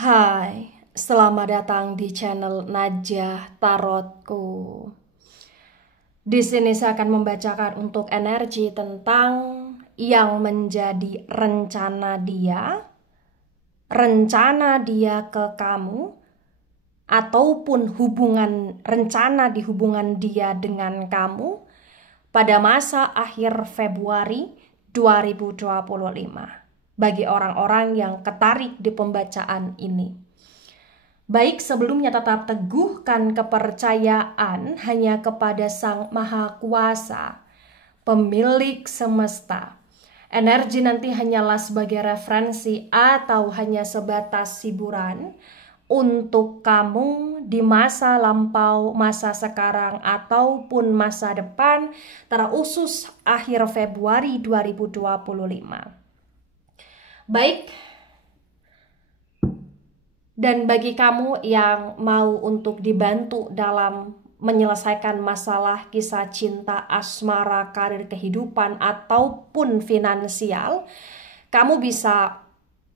Hai, selamat datang di channel Najah Tarotku. Di sini saya akan membacakan untuk energi tentang yang menjadi rencana dia ke kamu, ataupun rencana di hubungan dia dengan kamu pada masa akhir Februari 2025. Bagi orang-orang yang ketarik di pembacaan ini. Baik, sebelumnya tetap teguhkan kepercayaan hanya kepada Sang Maha Kuasa, pemilik semesta. Energi nanti hanyalah sebagai referensi atau hanya sebatas hiburan untuk kamu di masa lampau, masa sekarang, ataupun masa depan, terusus akhir Februari 2025. Baik, dan bagi kamu yang mau untuk dibantu dalam menyelesaikan masalah kisah cinta, asmara, karir, kehidupan, ataupun finansial, kamu bisa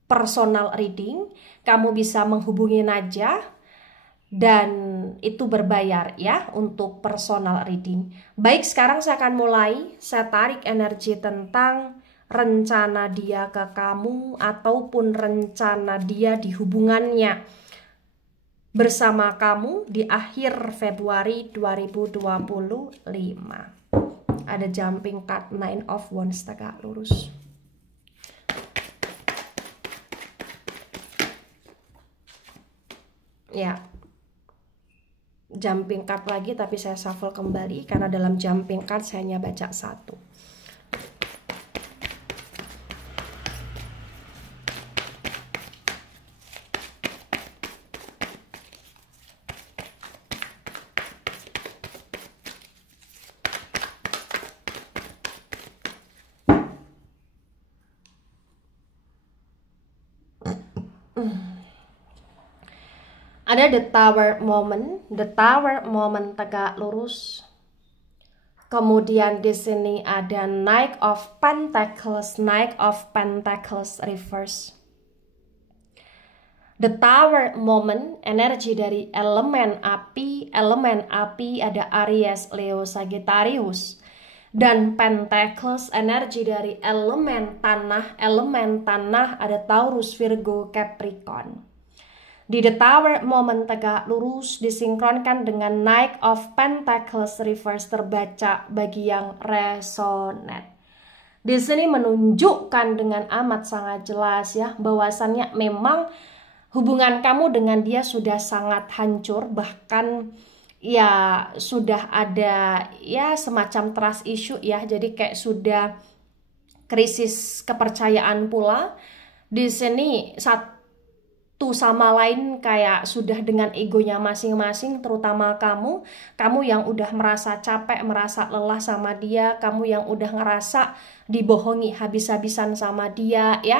personal reading, kamu bisa menghubungi Najah, dan itu berbayar ya untuk personal reading. Baik, sekarang saya akan mulai. Saya tarik energi tentang rencana dia ke kamu ataupun rencana dia di hubungannya bersama kamu di akhir Februari 2025. Ada jumping card Nine of Wands tegak lurus. Ya, jumping card lagi, tapi saya shuffle kembali karena dalam jumping card saya hanya baca satu. Ada the tower moment tegak lurus. Kemudian di sini ada Knight of Pentacles reverse. The tower moment, energi dari elemen api ada Aries, Leo, Sagittarius. Dan Pentacles, energi dari elemen tanah ada Taurus, Virgo, Capricorn. Di the tower moment tegak lurus disinkronkan dengan Knight of Pentacles reverse terbaca bagi yang resonate. Di sini menunjukkan dengan amat sangat jelas ya bahwasannya memang hubungan kamu dengan dia sudah sangat hancur, bahkan ya sudah ada ya semacam trust issue ya. Jadi kayak sudah krisis kepercayaan pula. Di sini satu sama lain kayak sudah dengan egonya masing-masing, terutama kamu yang udah merasa capek, merasa lelah sama dia, kamu yang udah ngerasa dibohongi habis-habisan sama dia ya.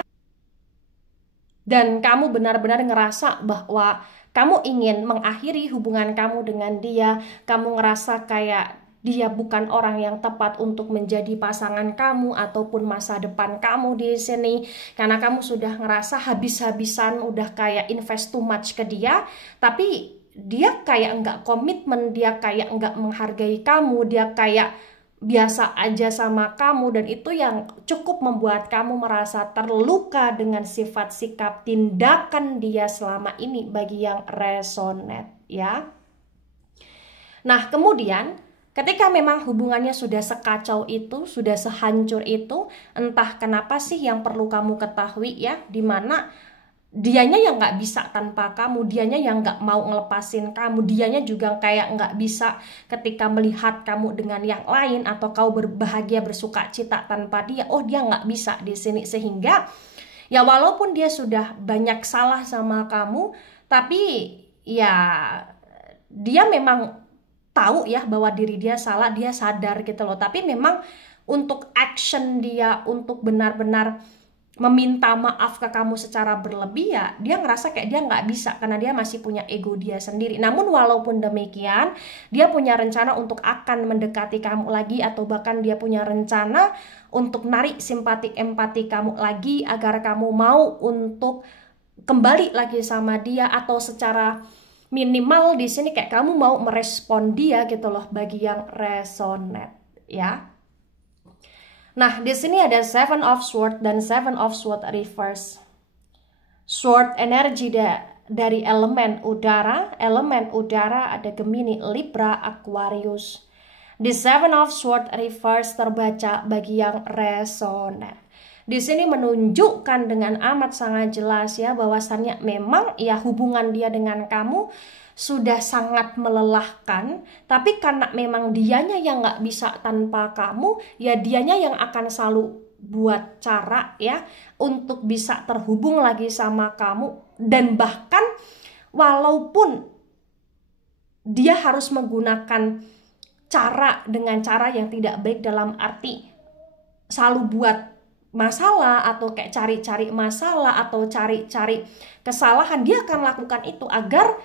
Dan kamu benar-benar ngerasa bahwa kamu ingin mengakhiri hubungan kamu dengan dia, kamu ngerasa kayak dia bukan orang yang tepat untuk menjadi pasangan kamu ataupun masa depan kamu di sini. Karena kamu sudah ngerasa habis-habisan, udah kayak invest too much ke dia, tapi dia kayak nggak komitmen, dia kayak nggak menghargai kamu, dia kayak biasa aja sama kamu, dan itu yang cukup membuat kamu merasa terluka dengan sifat, sikap, tindakan dia selama ini bagi yang resonate ya. Nah, kemudian ketika memang hubungannya sudah sekacau itu, sudah sehancur itu, entah kenapa sih yang perlu kamu ketahui ya, dimana dianya yang nggak bisa tanpa kamu, dianya yang nggak mau ngelepasin kamu, dianya juga kayak nggak bisa ketika melihat kamu dengan yang lain atau kau berbahagia bersuka cita tanpa dia. Oh, dia nggak bisa di sini, sehingga ya walaupun dia sudah banyak salah sama kamu, tapi ya dia memang tahu ya bahwa diri dia salah, dia sadar gitu loh. Tapi memang untuk action dia untuk benar-benar meminta maaf ke kamu secara berlebih ya, dia ngerasa kayak dia nggak bisa karena dia masih punya ego dia sendiri. Namun walaupun demikian, dia punya rencana untuk akan mendekati kamu lagi, atau bahkan dia punya rencana untuk narik simpati empati kamu lagi agar kamu mau untuk kembali lagi sama dia, atau secara minimal di sini kayak kamu mau merespon dia gitu loh bagi yang resonate ya. Nah, di sini ada Seven of Swords dan Seven of Swords reverse. Sword energi dari elemen udara ada Gemini, Libra, Aquarius. The Seven of Swords reverse terbaca bagi yang resonate. Di sini menunjukkan dengan amat sangat jelas ya bahwasannya memang ya hubungan dia dengan kamu sudah sangat melelahkan, tapi karena memang dianya yang nggak bisa tanpa kamu, ya dianya yang akan selalu buat cara ya untuk bisa terhubung lagi sama kamu. Dan bahkan walaupun dia harus menggunakan cara dengan cara yang tidak baik, dalam arti selalu buat masalah atau kayak cari-cari masalah atau cari-cari kesalahan, dia akan lakukan itu agar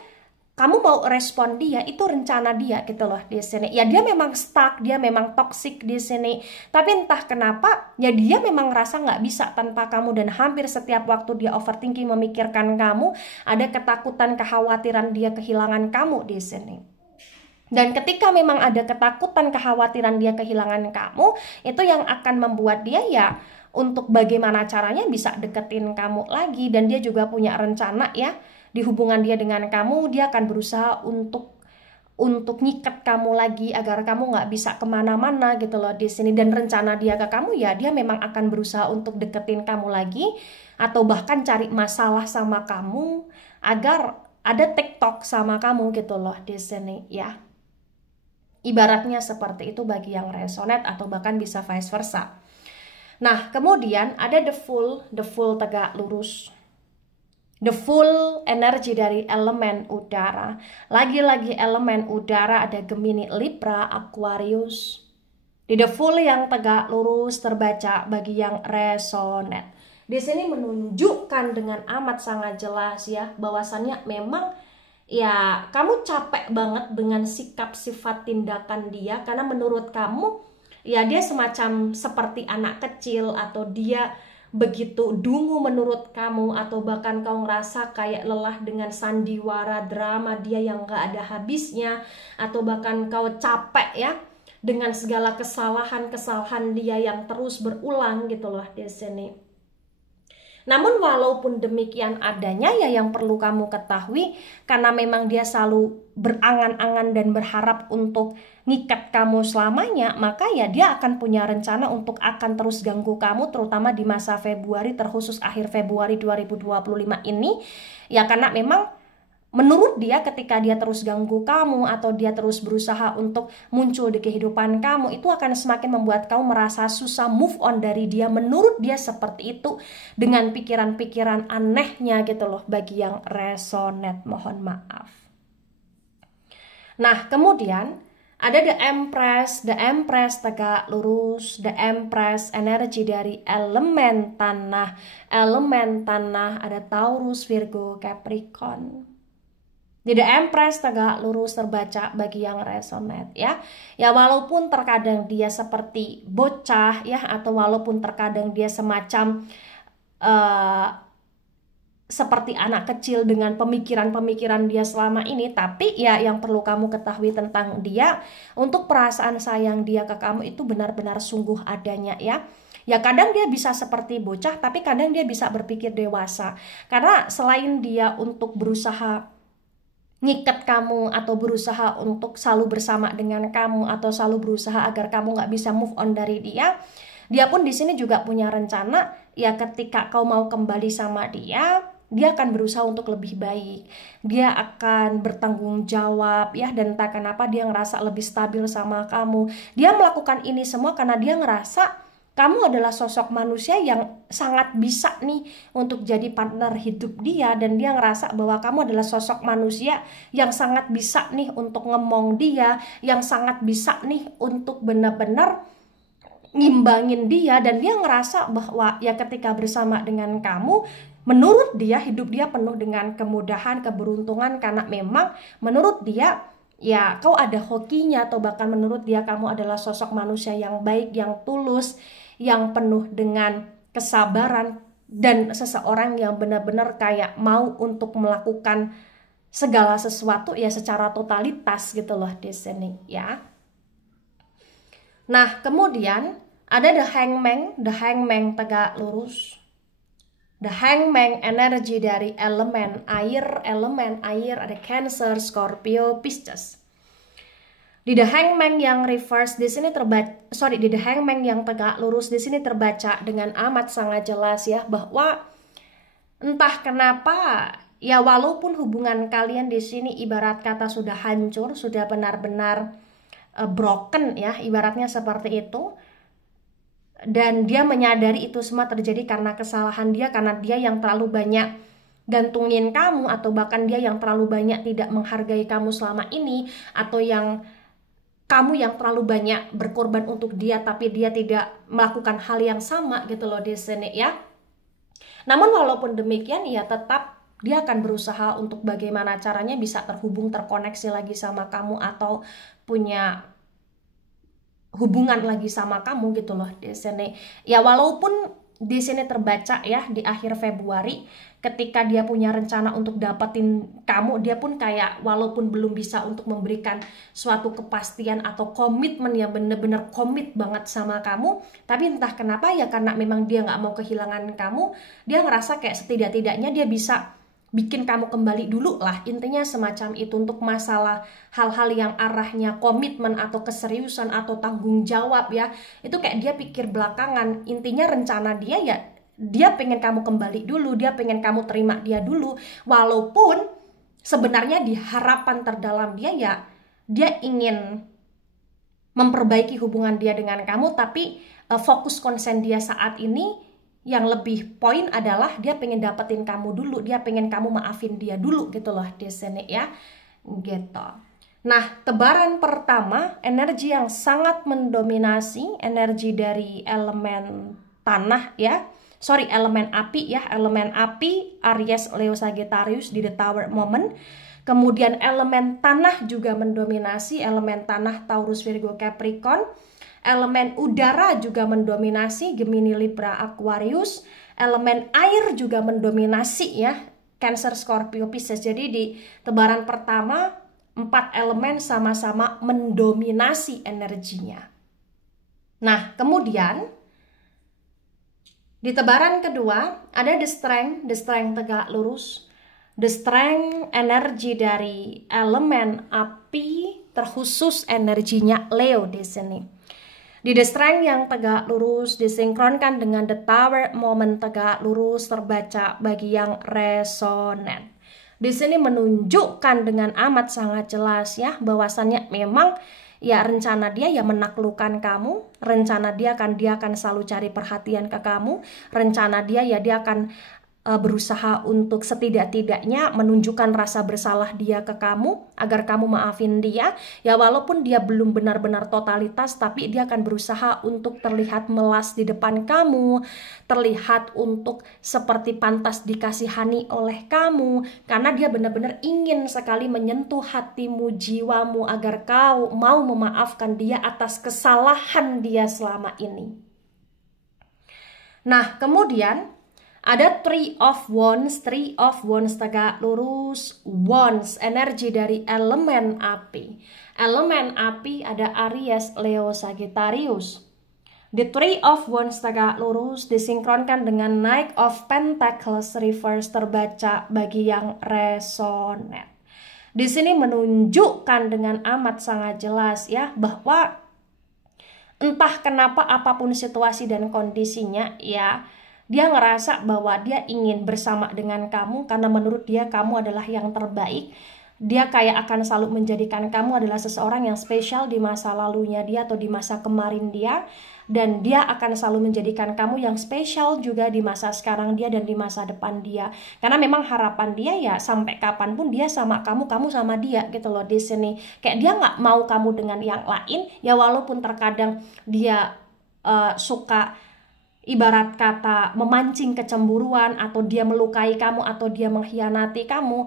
kamu mau respon dia, itu rencana dia gitu loh di sini. Ya dia memang stuck, dia memang toxic di sini. Tapi entah kenapa, ya dia memang ngerasa nggak bisa tanpa kamu, dan hampir setiap waktu dia overthinking memikirkan kamu, ada ketakutan, kekhawatiran dia kehilangan kamu di sini. Dan ketika memang ada ketakutan, kekhawatiran dia kehilangan kamu, itu yang akan membuat dia ya untuk bagaimana caranya bisa deketin kamu lagi. Dan dia juga punya rencana ya di hubungan dia dengan kamu, dia akan berusaha untuk nyikat kamu lagi agar kamu nggak bisa kemana-mana gitu loh di sini. Dan rencana dia ke kamu ya dia memang akan berusaha untuk deketin kamu lagi, atau bahkan cari masalah sama kamu agar ada TikTok sama kamu gitu loh di sini ya. Ibaratnya seperti itu bagi yang resonate, atau bahkan bisa vice versa. Nah, kemudian ada the full tegak lurus. The full energi dari elemen udara. Lagi-lagi elemen udara ada Gemini, Libra, Aquarius. Di the full yang tegak lurus terbaca bagi yang resonate. Di sini menunjukkan dengan amat sangat jelas ya bahwasannya memang ya kamu capek banget dengan sikap sifat tindakan dia, karena menurut kamu ya dia semacam seperti anak kecil, atau dia begitu dungu menurut kamu, atau bahkan kau ngerasa kayak lelah dengan sandiwara drama dia yang gak ada habisnya, atau bahkan kau capek ya dengan segala kesalahan dia yang terus berulang gitu loh di sini. Namun walaupun demikian adanya ya yang perlu kamu ketahui, karena memang dia selalu berangan-angan dan berharap untuk ngikat kamu selamanya, maka ya dia akan punya rencana untuk akan terus ganggu kamu, terutama di masa Februari, terkhusus akhir Februari 2025 ini ya, karena memang menurut dia ketika dia terus ganggu kamu atau dia terus berusaha untuk muncul di kehidupan kamu, itu akan semakin membuat kamu merasa susah move on dari dia. Menurut dia seperti itu, dengan pikiran-pikiran anehnya gitu loh bagi yang resonate, mohon maaf. Nah, kemudian ada the Empress tegak lurus, the Empress energi dari elemen tanah. Elemen tanah ada Taurus, Virgo, Capricorn. Di the Empress tegak lurus terbaca bagi yang resonate ya. Ya walaupun terkadang dia seperti bocah ya, atau walaupun terkadang dia semacam seperti anak kecil dengan pemikiran-pemikiran dia selama ini, tapi ya yang perlu kamu ketahui tentang dia, untuk perasaan sayang dia ke kamu itu benar-benar sungguh adanya ya. Ya kadang dia bisa seperti bocah, tapi kadang dia bisa berpikir dewasa. Karena selain dia untuk berusaha ngikat kamu, atau berusaha untuk selalu bersama dengan kamu, atau selalu berusaha agar kamu nggak bisa move on dari dia, dia pun di sini juga punya rencana ya ketika kau mau kembali sama dia akan berusaha untuk lebih baik, dia akan bertanggung jawab ya, dan entah kenapa dia ngerasa lebih stabil sama kamu. Dia melakukan ini semua karena dia ngerasa kamu adalah sosok manusia yang sangat bisa nih untuk jadi partner hidup dia, dan dia ngerasa bahwa kamu adalah sosok manusia yang sangat bisa nih untuk ngemong dia, yang sangat bisa nih untuk benar-benar ngimbangin dia. Dan dia ngerasa bahwa ya ketika bersama dengan kamu, menurut dia hidup dia penuh dengan kemudahan, keberuntungan, karena memang menurut dia ya kau ada hokinya, atau bahkan menurut dia kamu adalah sosok manusia yang baik, yang tulus, yang penuh dengan kesabaran, dan seseorang yang benar-benar kayak mau untuk melakukan segala sesuatu ya secara totalitas gitu loh di sini ya. Nah, kemudian ada the hangman tegak lurus. The hangman energi dari elemen air ada Cancer, Scorpio, Pisces. Di the hangman yang reverse di sini di the hangman yang tegak lurus di sini terbaca dengan amat sangat jelas ya bahwa entah kenapa ya walaupun hubungan kalian di sini ibarat kata sudah hancur, sudah benar-benar broken ya, ibaratnya seperti itu. Dan dia menyadari itu semua terjadi karena kesalahan dia, karena dia yang terlalu banyak gantungin kamu, atau bahkan dia yang terlalu banyak tidak menghargai kamu selama ini, atau yang kamu yang terlalu banyak berkorban untuk dia tapi dia tidak melakukan hal yang sama gitu loh di sini ya. Namun walaupun demikian ya tetap dia akan berusaha untuk bagaimana caranya bisa terhubung, terkoneksi lagi sama kamu atau punya hubungan lagi sama kamu gitu loh di sini. Ya walaupun di sini terbaca ya di akhir Februari ketika dia punya rencana untuk dapetin kamu, dia pun kayak walaupun belum bisa untuk memberikan suatu kepastian atau komitmen yang bener-bener komit banget sama kamu, tapi entah kenapa ya karena memang dia nggak mau kehilangan kamu, dia ngerasa kayak setidak-tidaknya dia bisa bikin kamu kembali dulu lah, intinya semacam itu untuk masalah hal-hal yang arahnya komitmen atau keseriusan atau tanggung jawab ya, itu kayak dia pikir belakangan. Intinya rencana dia ya dia pengen kamu kembali dulu, dia pengen kamu terima dia dulu, walaupun sebenarnya di harapan terdalam dia ya dia ingin memperbaiki hubungan dia dengan kamu, tapi fokus konsen dia saat ini yang lebih poin adalah dia pengen dapetin kamu dulu, dia pengen kamu maafin dia dulu gitu loh di sini ya gitu. Nah, tebaran pertama energi yang sangat mendominasi, energi dari elemen tanah ya, elemen api ya, elemen api Aries, Leo, Sagittarius di the Tower moment. Kemudian elemen tanah juga mendominasi, elemen tanah Taurus, Virgo, Capricorn. Elemen udara juga mendominasi, Gemini, Libra, Aquarius. Elemen air juga mendominasi ya, Cancer, Scorpio, Pisces. Jadi di tebaran pertama 4 elemen sama-sama mendominasi energinya. Nah, kemudian di tebaran kedua ada the strength tegak lurus. The strength energi dari elemen api, terkhusus energinya Leo di sini. Di the strength yang tegak lurus disinkronkan dengan the tower moment tegak lurus terbaca bagi yang resonan. Di sini menunjukkan dengan amat sangat jelas ya bahwasannya memang ya rencana dia ya menaklukkan kamu, rencana dia akan selalu cari perhatian ke kamu, rencana dia ya dia akan berusaha untuk setidak-tidaknya menunjukkan rasa bersalah dia ke kamu agar kamu maafin dia ya, walaupun dia belum benar-benar totalitas tapi dia akan berusaha untuk terlihat melas di depan kamu, terlihat untuk seperti pantas dikasihani oleh kamu, karena dia benar-benar ingin sekali menyentuh hatimu, jiwamu agar kau mau memaafkan dia atas kesalahan dia selama ini. Nah, kemudian ada Three of Wands tegak lurus, Wands energi dari elemen api. Elemen api ada Aries, Leo, Sagittarius. The Three of Wands tegak lurus disinkronkan dengan Knight of Pentacles reverse terbaca bagi yang resonan. Di sini menunjukkan dengan amat sangat jelas ya bahwa entah kenapa apapun situasi dan kondisinya ya, dia ngerasa bahwa dia ingin bersama dengan kamu karena menurut dia kamu adalah yang terbaik. Dia kayak akan selalu menjadikan kamu adalah seseorang yang spesial di masa lalunya dia atau di masa kemarin dia. Dan dia akan selalu menjadikan kamu yang spesial juga di masa sekarang dia dan di masa depan dia. Karena memang harapan dia ya sampai kapanpun dia sama kamu, kamu sama dia gitu loh di sini. Kayak dia nggak mau kamu dengan yang lain ya, walaupun terkadang dia suka ibarat kata memancing kecemburuan atau dia melukai kamu atau dia mengkhianati kamu,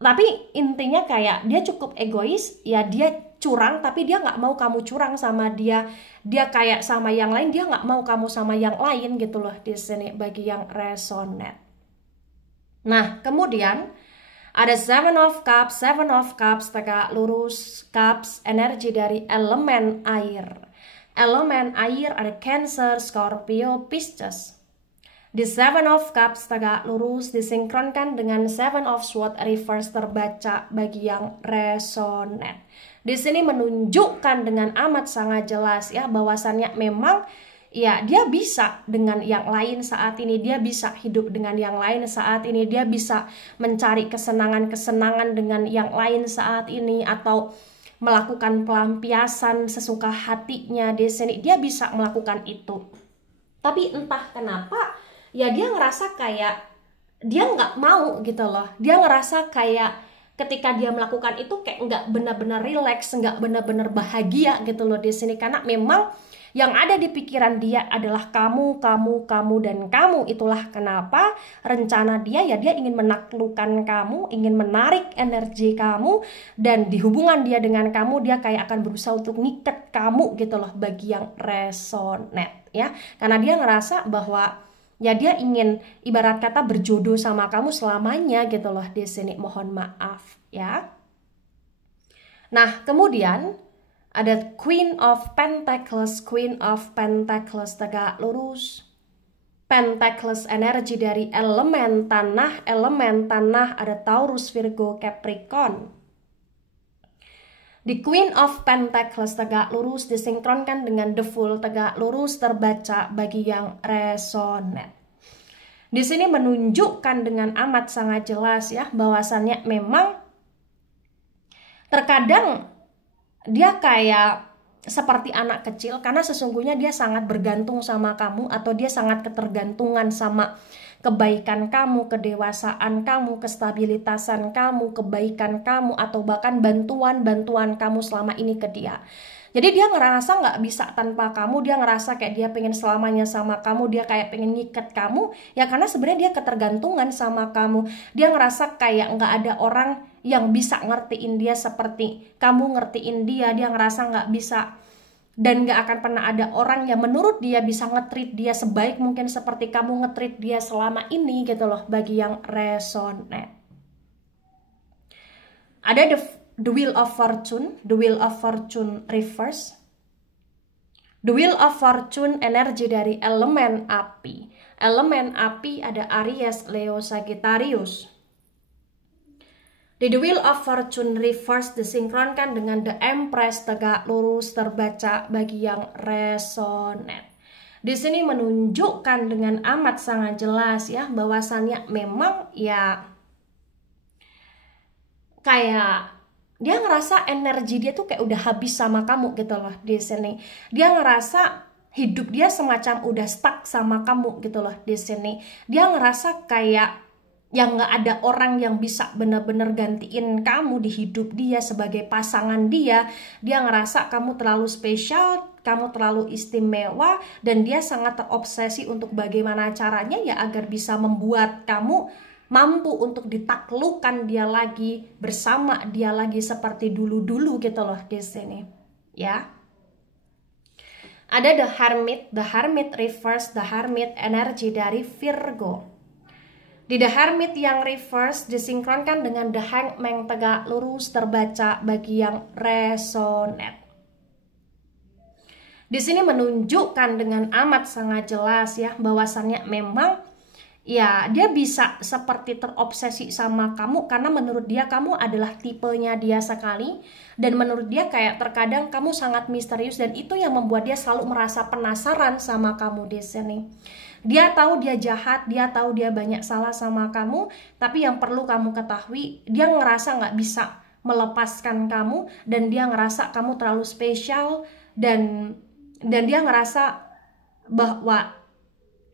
tapi intinya kayak dia cukup egois ya, dia curang tapi dia nggak mau kamu curang sama dia. Dia kayak sama yang lain, dia nggak mau kamu sama yang lain gitu loh di sini bagi yang resonate. Nah, kemudian ada Seven of Cups. Seven of Cups tegak lurus, Cups energi dari elemen air. Elemen air ada Cancer, Scorpio, Pisces. Di Seven of Cups tegak lurus disinkronkan dengan Seven of Swords reverse terbaca bagi yang resonate. Di sini menunjukkan dengan amat sangat jelas ya bahwasannya memang ya dia bisa dengan yang lain saat ini, dia bisa hidup dengan yang lain saat ini, dia bisa mencari kesenangan-kesenangan dengan yang lain saat ini, atau melakukan pelampiasan sesuka hatinya di sini, dia bisa melakukan itu. Tapi entah kenapa ya dia ngerasa kayak dia nggak mau gitu loh. Dia ngerasa kayak ketika dia melakukan itu kayak nggak benar-benar rileks, nggak benar-benar bahagia gitu loh di sini, karena memang yang ada di pikiran dia adalah kamu, dan kamu. Itulah kenapa rencana dia ya dia ingin menaklukkan kamu, ingin menarik energi kamu, dan di hubungan dia dengan kamu dia kayak akan berusaha untuk ngikat kamu gitu loh bagi yang resonate ya. Karena dia ngerasa bahwa ya dia ingin ibarat kata berjodoh sama kamu selamanya gitu loh di sini. Mohon maaf ya. Nah, kemudian ada Queen of Pentacles. Queen of Pentacles tegak lurus. Pentacles energi dari elemen tanah. Elemen tanah ada Taurus, Virgo, Capricorn. Di Queen of Pentacles tegak lurus disinkronkan dengan The Fool tegak lurus terbaca bagi yang resonate. Di sini menunjukkan dengan amat sangat jelas ya bahwasannya memang terkadang dia kayak seperti anak kecil karena sesungguhnya dia sangat bergantung sama kamu, atau dia sangat ketergantungan sama kebaikan kamu, kedewasaan kamu, kestabilitasan kamu, kebaikan kamu, atau bahkan bantuan kamu selama ini ke dia. Jadi dia ngerasa nggak bisa tanpa kamu, dia ngerasa kayak dia pengen selamanya sama kamu, dia kayak pengen ngikat kamu, ya karena sebenarnya dia ketergantungan sama kamu. Dia ngerasa kayak nggak ada orang yang bisa ngertiin dia seperti kamu ngertiin dia. Dia ngerasa nggak bisa dan nggak akan pernah ada orang yang menurut dia bisa nge-treat dia sebaik mungkin seperti kamu nge-treat dia selama ini gitu loh bagi yang resonate. Ada The Wheel of Fortune. The Wheel of Fortune reverse. The Wheel of Fortune energi dari elemen api. Elemen api ada Aries, Leo, Sagittarius. Di The Wheel of Fortune reverse disinkronkan dengan The Empress tegak lurus terbaca bagi yang resonate. Di sini menunjukkan dengan amat sangat jelas ya bahwasannya memang ya kayak dia ngerasa energi dia tuh kayak udah habis sama kamu gitu loh di sini. Dia ngerasa hidup dia semacam udah stuck sama kamu gitu loh di sini. Dia ngerasa kayak yang nggak ada orang yang bisa bener-bener gantiin kamu di hidup dia sebagai pasangan dia. Dia ngerasa kamu terlalu spesial, kamu terlalu istimewa, dan dia sangat terobsesi untuk bagaimana caranya ya agar bisa membuat kamu mampu untuk ditaklukkan dia lagi, bersama dia lagi seperti dulu-dulu gitu loh di sini ya. Ada The Hermit. The Hermit reverse. The Hermit energi dari Virgo. Di The Hermit yang reverse disinkronkan dengan The Hangman tegak lurus terbaca bagi yang resonate. Di sini menunjukkan dengan amat sangat jelas ya bahwasannya memang ya dia bisa seperti terobsesi sama kamu karena menurut dia kamu adalah tipenya dia sekali, dan menurut dia kayak terkadang kamu sangat misterius, dan itu yang membuat dia selalu merasa penasaran sama kamu di sini. Dia tahu dia jahat, dia tahu dia banyak salah sama kamu, tapi yang perlu kamu ketahui dia ngerasa nggak bisa melepaskan kamu, dan dia ngerasa kamu terlalu spesial, dan dia ngerasa bahwa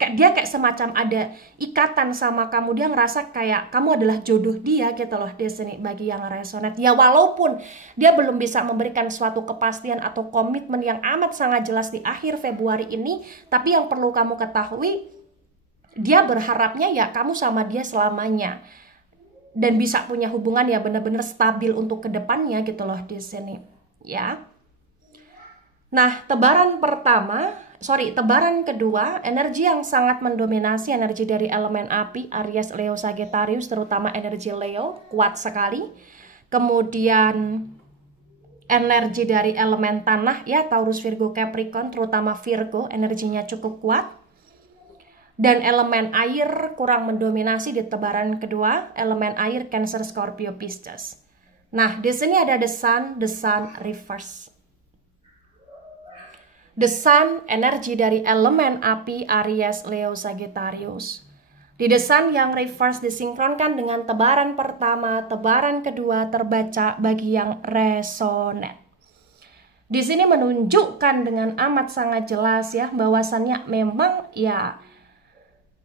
dia kayak semacam ada ikatan sama kamu. Dia ngerasa kayak kamu adalah jodoh dia gitu loh di sini bagi yang resonate. Ya walaupun dia belum bisa memberikan suatu kepastian atau komitmen yang amat sangat jelas di akhir Februari ini, tapi yang perlu kamu ketahui dia berharapnya ya kamu sama dia selamanya, dan bisa punya hubungan yang benar-benar stabil untuk kedepannya gitu loh di sini ya. Nah, tebaran kedua, energi yang sangat mendominasi, energi dari elemen api, Aries, Leo, Sagittarius, terutama energi Leo, kuat sekali. Kemudian energi dari elemen tanah, ya, Taurus, Virgo, Capricorn, terutama Virgo, energinya cukup kuat. Dan elemen air kurang mendominasi di tebaran kedua, elemen air Cancer, Scorpio, Pisces. Nah, di sini ada the sun reverse. The sun, energi dari elemen api, Aries, Leo, Sagittarius. Di the sun yang reverse disinkronkan dengan tebaran pertama, tebaran kedua terbaca bagi yang resonate. Di sini menunjukkan dengan amat sangat jelas ya, bahwasannya memang ya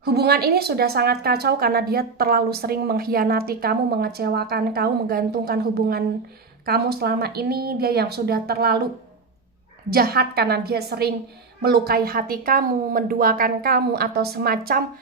hubungan ini sudah sangat kacau karena dia terlalu sering mengkhianati kamu, mengecewakan kamu, menggantungkan hubungan kamu selama ini. Dia yang sudah terlalu jahat karena dia sering melukai hati kamu, menduakan kamu, atau semacam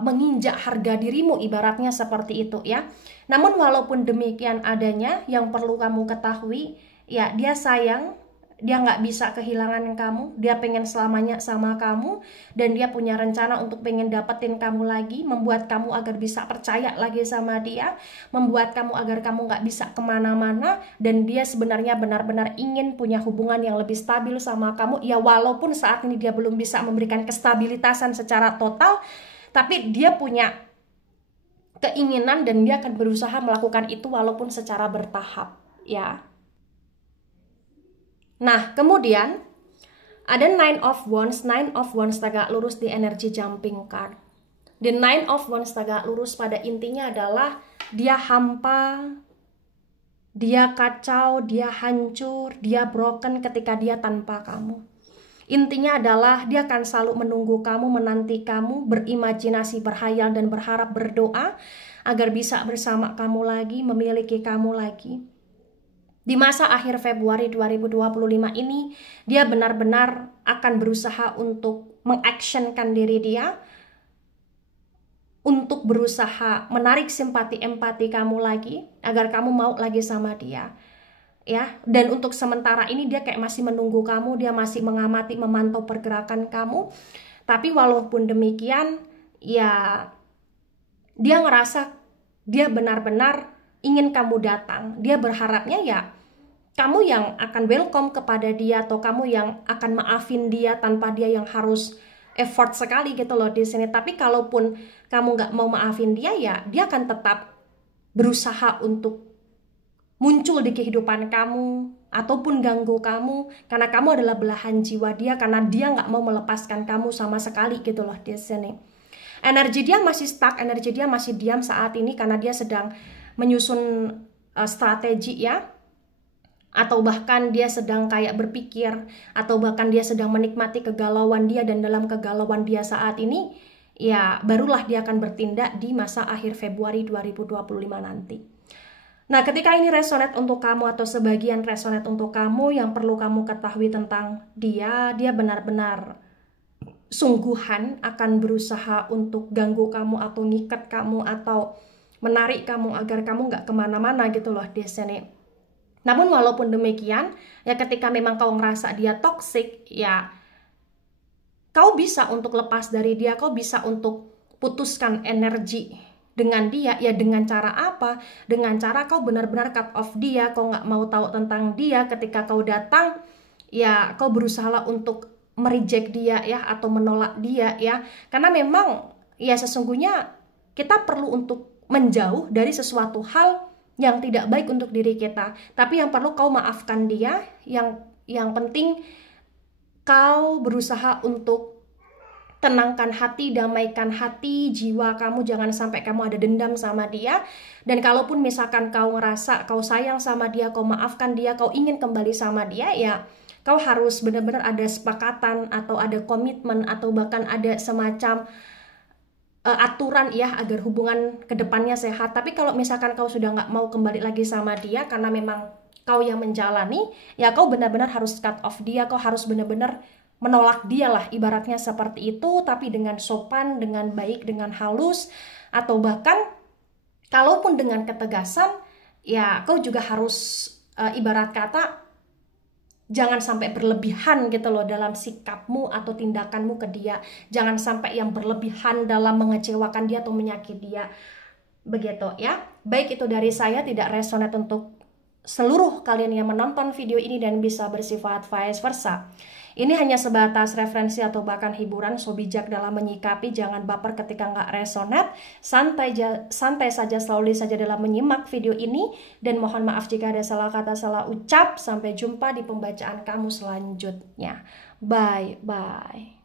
menginjak harga dirimu, ibaratnya seperti itu ya. Namun walaupun demikian adanya, yang perlu kamu ketahui ya, dia sayang, dia nggak bisa kehilangan kamu, dia pengen selamanya sama kamu, dan dia punya rencana untuk pengen dapetin kamu lagi, membuat kamu agar bisa percaya lagi sama dia, membuat kamu agar kamu nggak bisa kemana-mana, dan dia sebenarnya benar-benar ingin punya hubungan yang lebih stabil sama kamu, ya walaupun saat ini dia belum bisa memberikan kestabilitasan secara total, tapi dia punya keinginan dan dia akan berusaha melakukan itu walaupun secara bertahap, ya. Nah, kemudian ada Nine of Wands. Nine of Wands tegak lurus di energi jumping card. The Nine of Wands tegak lurus pada intinya adalah dia hampa, dia kacau, dia hancur, dia broken ketika dia tanpa kamu. Intinya adalah dia akan selalu menunggu kamu, menanti kamu, berimajinasi, berhayal, dan berharap, berdoa agar bisa bersama kamu lagi, memiliki kamu lagi. Di masa akhir Februari 2025 ini, dia benar-benar akan berusaha untuk mengactionkan diri dia, untuk berusaha menarik simpati empati kamu lagi, agar kamu mau lagi sama dia. Ya, dan untuk sementara ini dia kayak masih menunggu kamu, dia masih mengamati, memantau pergerakan kamu. Tapi walaupun demikian, ya dia ngerasa dia benar-benar ingin kamu datang. Dia berharapnya ya kamu yang akan welcome kepada dia, atau kamu yang akan maafin dia tanpa dia yang harus effort sekali gitu loh di sini. Tapi kalaupun kamu nggak mau maafin dia, ya dia akan tetap berusaha untuk muncul di kehidupan kamu ataupun ganggu kamu, karena kamu adalah belahan jiwa dia, karena dia nggak mau melepaskan kamu sama sekali gitu loh di sini. Energi dia masih stuck, energi dia masih diam saat ini karena dia sedang menyusun strategi ya, atau bahkan dia sedang kayak berpikir, atau bahkan dia sedang menikmati kegalauan dia, dan dalam kegalauan dia saat ini ya barulah dia akan bertindak di masa akhir Februari 2025 nanti. Nah, ketika ini resonate untuk kamu atau sebagian resonate untuk kamu, yang perlu kamu ketahui tentang dia benar-benar sungguhan akan berusaha untuk ganggu kamu atau ngikat kamu atau menarik kamu agar kamu nggak kemana-mana gitu loh di sini. Namun walaupun demikian, ya ketika memang kau ngerasa dia toxic, ya kau bisa untuk lepas dari dia, kau bisa untuk putuskan energi dengan dia, ya dengan cara apa? Dengan cara kau benar-benar cut off dia, kau nggak mau tahu tentang dia. Ketika kau datang, ya kau berusaha untuk mereject dia ya, atau menolak dia ya. Karena memang ya sesungguhnya kita perlu untuk menjauh dari sesuatu hal yang tidak baik untuk diri kita. Tapi yang perlu kau maafkan dia, yang penting kau berusaha untuk tenangkan hati, damaikan hati, jiwa kamu, jangan sampai kamu ada dendam sama dia. Dan kalaupun misalkan kau ngerasa kau sayang sama dia, kau maafkan dia, kau ingin kembali sama dia, ya kau harus benar-benar ada sepakatan atau ada komitmen atau bahkan ada semacam aturan ya agar hubungan kedepannya sehat. Tapi kalau misalkan kau sudah nggak mau kembali lagi sama dia karena memang kau yang menjalani, ya kau benar-benar harus cut off dia, kau harus benar-benar menolak dia lah, ibaratnya seperti itu, tapi dengan sopan, dengan baik, dengan halus, atau bahkan kalaupun dengan ketegasan, ya kau juga harus ibarat kata jangan sampai berlebihan gitu loh dalam sikapmu atau tindakanmu ke dia. Jangan sampai yang berlebihan dalam mengecewakan dia atau menyakiti dia. Begitu ya. Baik, itu dari saya, tidak resonate untuk seluruh kalian yang menonton video ini dan bisa bersifat vice versa. Ini hanya sebatas referensi atau bahkan hiburan, so bijak dalam menyikapi, jangan baper ketika nggak resonate, santai saja, slowly saja dalam menyimak video ini, dan mohon maaf jika ada salah kata, salah ucap. Sampai jumpa di pembacaan kamu selanjutnya. Bye-bye.